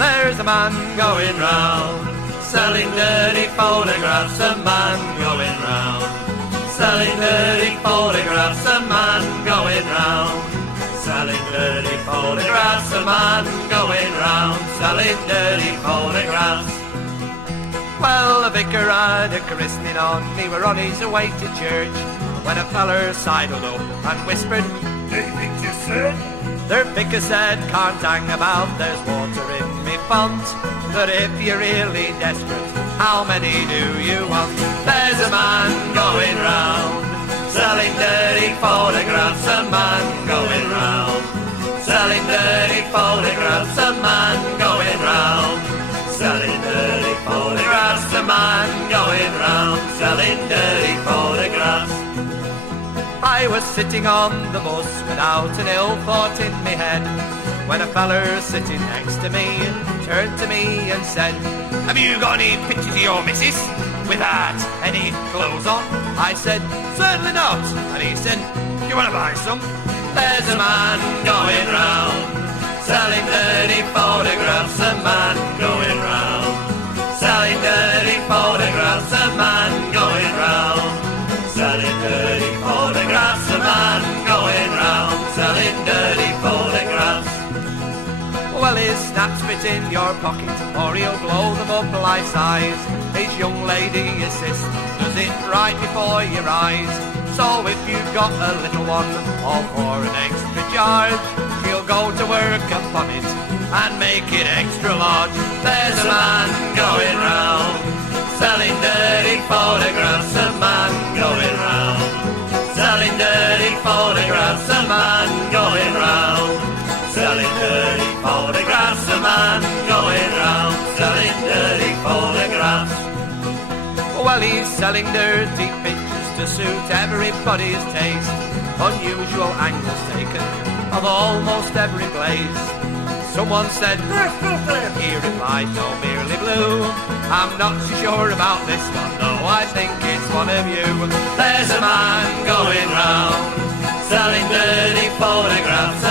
There's a man going round, selling dirty photographs, a man going round. Selling dirty photographs, a man going round. Selling dirty photographs, a man going round. Selling dirty photographs. Well, the vicar had a christening on, he were on his way to church, when a feller sidled up and whispered, "David, you said?" The vicar said, "Can't hang about, there's water in me font, but if you're really desperate, how many do you want?" There's a man going round, selling dirty photographs, a man going round. Selling dirty photographs, a man going round. Selling dirty photographs, a man going round. Selling dirty photographs. I was sitting on the bus without an ill thought in me head, when a feller sitting next to me turned to me and said, "Have you got any pictures of your missus without any clothes on?" I said, "Certainly not." And he said, "Do you want to buy some?" There's a man going round, selling dirty photographs, a man going round. Selling dirty photographs, a man going round. Selling dirty photographs, a man going round. Selling dirty photographs. Well, his snaps fit in your pocket, or he'll blow them up life size. His young lady assist does it right before your eyes. So if you've got a little one, all for an extra charge, he'll go to work upon it and make it extra large. There's a man going round, selling dirty photographs, a man going round. Selling dirty photographs, a man going round. Selling dirty photographs, a man going round. Selling dirty photographs. Well, he's selling dirty pictures to suit everybody's taste. Unusual angles taken of almost every place. Someone said, "They're filthy." He replied, "No, merely blue. I'm not so sure about this one, though. I think it's one of you." There's a man going round, selling dirty photographs,